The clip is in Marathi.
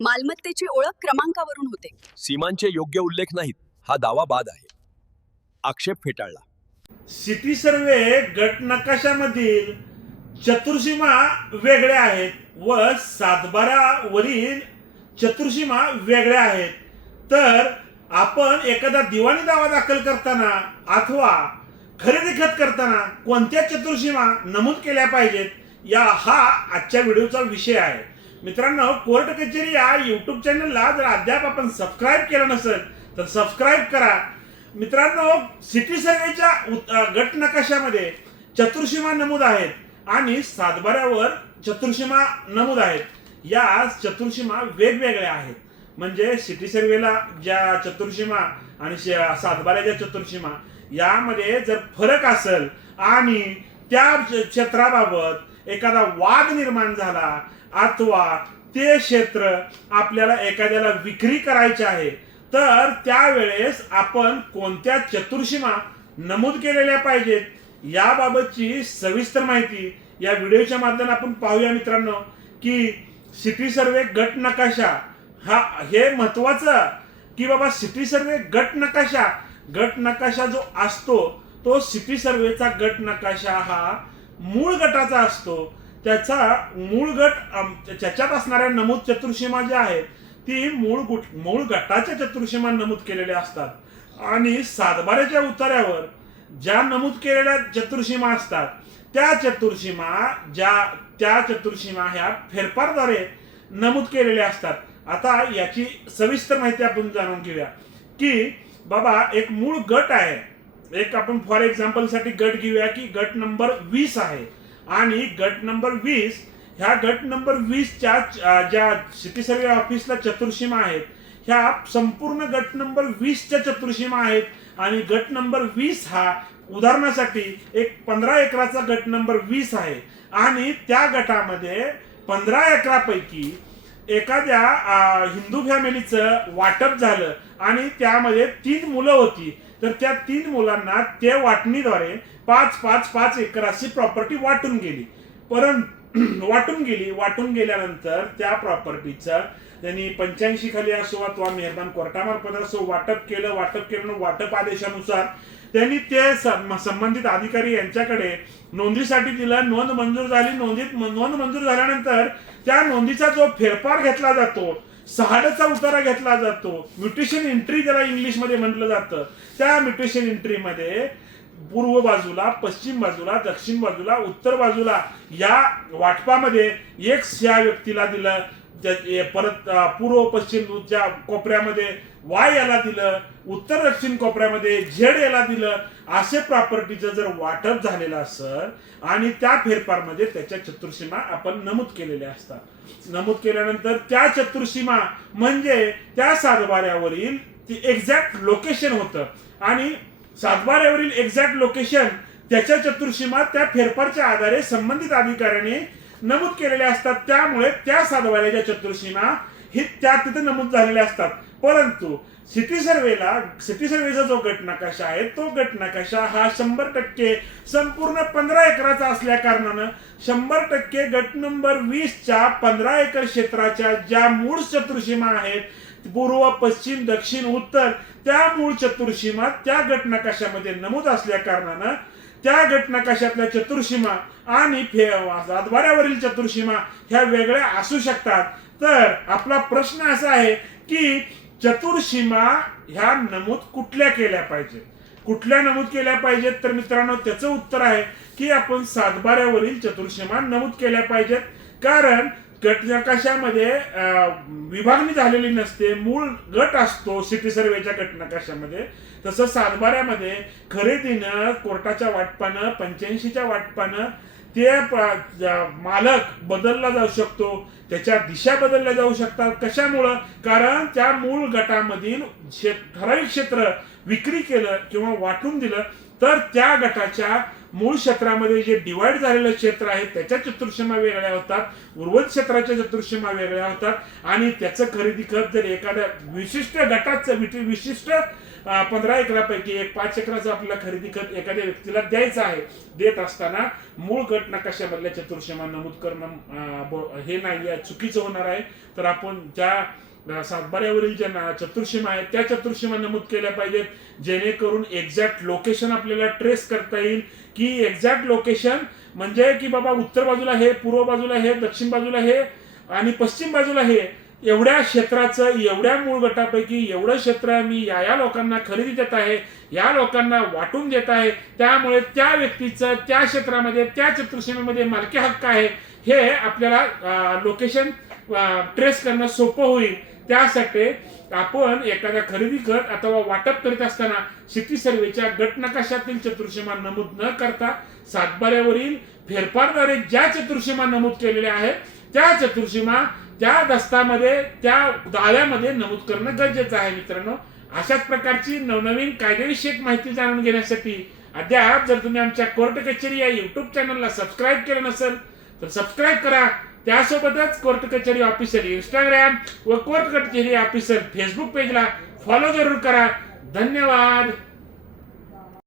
मालमत्तेची ओळख क्रमांकावरून होते. सीमांचे योग्य उल्लेख नाहीत हा दावा बाद आहे. आक्षेप फेटाळला. सिटी सर्वे गट नकाशामधील चतुर्सीमा वेगळ्या आहेत व सातबाऱ्यावरील चतुर्सीमा वेगळ्या आहेत. तर आपण एखादा दिवाणी दावा दाखल करताना अथवा खरेदी खत करताना कोणत्या चतुर्सीमा नमूद केल्या पाहिजेत हा आजच्या व्हिडिओचा विषय आहे. मित्रांनो, कोर्ट कचेरी या युट्यूब चॅनलला जर अद्याप आपण सबस्क्राईब केलं नसेल तर सबस्क्राईब करा. मित्रांनो, सिटी सर्वेच्या गट नकाशामध्ये चतुर्सीमा नमूद आहेत आणि सातबाऱ्यावर चतुर्सीमा नमूद आहेत. या चतुर्सीमा वेगवेगळ्या आहेत. म्हणजे सिटी सर्वेला ज्या चतुर्सीमा आणि सातबाऱ्याच्या चतुर्सीमा यामध्ये जर फरक असेल आणि त्या क्षेत्राबाबत एखादा वाद निर्माण झाला अथवा ते क्षेत्र आपल्याला एखाद्याला विक्री करायचे आहे तर त्यावेळेस आपण कोणत्या चतुर्सीमा नमूद केलेल्या पाहिजेत याबाबतची सविस्तर माहिती या व्हिडिओच्या माध्यमातून आपण पाहूया. मित्रांनो, की सिटी सर्वे गट नकाशा हे महत्वाचं की बाबा सिटी सर्वे गट नकाशा जो असतो तो सिटी सर्वेचा गट नकाशा हा मूळ गटाचा असतो. त्याचा मूळ गट त्याच्यात असणाऱ्या नमूद चतुर्सीमा ज्या आहेत ती मूळ गटाच्या चतुर्सीमा नमूद केलेल्या असतात आणि सातबाऱ्याच्या उतार्यावर ज्या नमूद केलेल्या चतुर्सीमा असतात त्या चतुर्सीमा ह्या फेरफारद्वारे नमूद केलेल्या असतात. आता याची सविस्तर माहिती आपण जाणून घेऊया की बाबा एक मूळ गट आहे. एक आपण फॉर एक्झाम्पल साठी गट घेऊया की गट नंबर 20 आहे आणि गट नंबर 20 ह्या गट नंबर 20च्या ज्या सिटी सर्वे ऑफिसला चतुर्सीमा आहेत ह्या संपूर्ण गट नंबर 20च्या चतुर्सीमा आहेत आणि गट नंबर 20 हा उदाहरणासाठी एक 15 एकराचा गट नंबर 20 आहे आणि त्या गटामध्ये 15 एकरापैकी एखाद्या हिंदू फॅमिलीचं वाटप झालं आणि त्यामध्ये 3 मुलं होती. तर त्या 3 मुलांना त्या वाटणीद्वारे 5-5-5 एकर अशी प्रॉपर्टी वाटून गेल्यानंतर त्या प्रॉपर्टीचं त्यांनी 85 खाली असो अथवा मेहरबान कोर्टामार्फत असो वाटप केलं. वाटप आदेशानुसार त्यांनी ते संबंधित अधिकारी यांच्याकडे नोंदीसाठी दिलं. नोंद मंजूर झाली. नोंद मंजूर झाल्यानंतर त्या नोंदीचा जो फेरफार घेतला जातो, सहाड्याचा उतारा घेतला जातो, म्युटेशन एंट्री त्याला इंग्लिश मध्ये म्हटलं जातं. त्या म्युटेशन एंट्रीमध्ये पूर्व बाजूला, पश्चिम बाजूला, दक्षिण बाजूला, उत्तर बाजूला या वाटपामध्ये एक्स या व्यक्तीला दिलं. परत पूर्व पश्चिमच्या कोपऱ्यामध्ये वाय याला दिलं, उत्तर दक्षिण कोपऱ्यामध्ये झेड याला दिलं. असे प्रॉपर्टीचं जर वाटप झालेलं असेल आणि त्या फेरफारमध्ये त्याच्या चतुर्सीमा आपण नमूद केलेल्या असतात. नमूद केल्यानंतर त्या चतुर्सीमा म्हणजे त्या सातबाऱ्यावरील एक्झॅक्ट लोकेशन होतं आणि सातबाऱ्यावरील एक्झॅक्ट लोकेशन त्याच्या चतुर्सीमा त्या फेरफारच्या आधारे संबंधित अधिकाऱ्याने नमूद केलेल्या असतात. त्यामुळे त्या सातबाऱ्याच्या चतुर्सीमा ही त्या तिथे नमूद झालेल्या असतात. परंतु सिटी सर्वेचा जो गट नकाशा आहे तो गट नकाशा हा 100% संपूर्ण 15 एकराचा असल्या कारणानं 100% गट नंबर 20च्या 15 एकर क्षेत्राच्या ज्या मूळ चतुर्सीमा आहेत पूर्व, पश्चिम, दक्षिण, उत्तर त्या मूळ चतुर्सीमा त्या गट नकाशामध्ये नमूद असल्या कारणानं त्या गट नकाशातल्या चतुर्सीमा आणि सातबाऱ्यावरील चतुर्सीमा ह्या वेगळ्या असू शकतात. तर आपला प्रश्न असा आहे की चतुर्सीमा ह्या नमूद कुठल्या नमूद केल्या पाहिजेत? तर मित्रांनो, त्याचं उत्तर आहे की आपण सातबाऱ्यावरील चतुर्सीमा नमूद केल्या पाहिजेत. कारण गट नकाशामध्ये विभागणी झालेली नसते, मूळ गट असतो सिटी सर्वेच्या गट नकाशामध्ये. तसं सातबाऱ्यामध्ये खरेदीनं, कोर्टाच्या वाटपानं, 85च्या वाटपानं ते मालक बदलला जाऊ शकतो, त्याच्या दिशा बदलल्या जाऊ शकतात. कशामुळं? कारण त्या मूळ गटामधील ठराविक क्षेत्र विक्री केलं किंवा वाटून दिलं तर त्या गटाच्या मूळ क्षेत्रामध्ये जे डिवाइड झालेलं क्षेत्र आहे त्याच्या चतुर्सीमा वेगळ्या होतात, उर्वरित क्षेत्राच्या चतुर्सीमा वेगळ्या होतात आणि त्याचं खरेदी खत जर एखाद्या विशिष्ट गटाचं विशिष्ट 15 एकरापैकी 5 एकराचं आपल्याला खरेदी खत एखाद्या व्यक्तीला द्यायचं आहे, देत असताना मूळ गट नकाशामधल्या चतुर्सीमा नमूद करणं हे नाही चुकीचं होणार आहे. तर आपण ज्या सातबाऱ्यावरील ज्या चतुर्सीमा आहेत त्या चतुर्सीमा नमूद केल्या पाहिजेत, जेणेकरून एक्झॅक्ट लोकेशन आपल्याला ट्रेस करता येईल की एक्झॅक्ट लोकेशन म्हणजे की बाबा उत्तर बाजूला हे, पूर्व बाजूला हे, दक्षिण बाजूला हे आणि पश्चिम बाजूला हे, एवढ्या क्षेत्राचं एवढ्या मूळ गटापैकी एवढं क्षेत्र मी या लोकांना खरेदी देत आहे, या लोकांना वाटून देत आहे, त्यामुळे त्या व्यक्तीचं त्या क्षेत्रामध्ये त्या चतुर्सीमेमध्ये मालकी हक्क आहे हे आपल्याला लोकेशन ट्रेस करणं सोपं होईल. त्यासाठी आपण एखादा खरेदी खत अथवा वाटप करीत असताना शेती सर्वेच्या गट नकाशातील चतुर्सीमा नमूद न करता सातबाऱ्यावरील फेरफारद्वारे ज्या चतुर्सीमा नमूद केलेल्या आहेत त्या चतुर्सीमा त्या दस्तामध्ये त्या दाव्यामध्ये नमूद करणं गरजेचं आहे. मित्रांनो, अशाच प्रकारची नवनवीन कायदेविषयक माहिती जाणून घेण्यासाठी अद्याप जर तुम्ही आमच्या कोर्ट कचेरी या युट्यूब चॅनलला सबस्क्राईब केलं नसेल तर सबस्क्राईब करा. त्यासोबतच कोर्ट कचेरी ऑफिशियल इंस्टाग्राम व कोर्ट कचेरी ऑफिशियल फेसबुक पेजला फॉलो जरूर करा. धन्यवाद.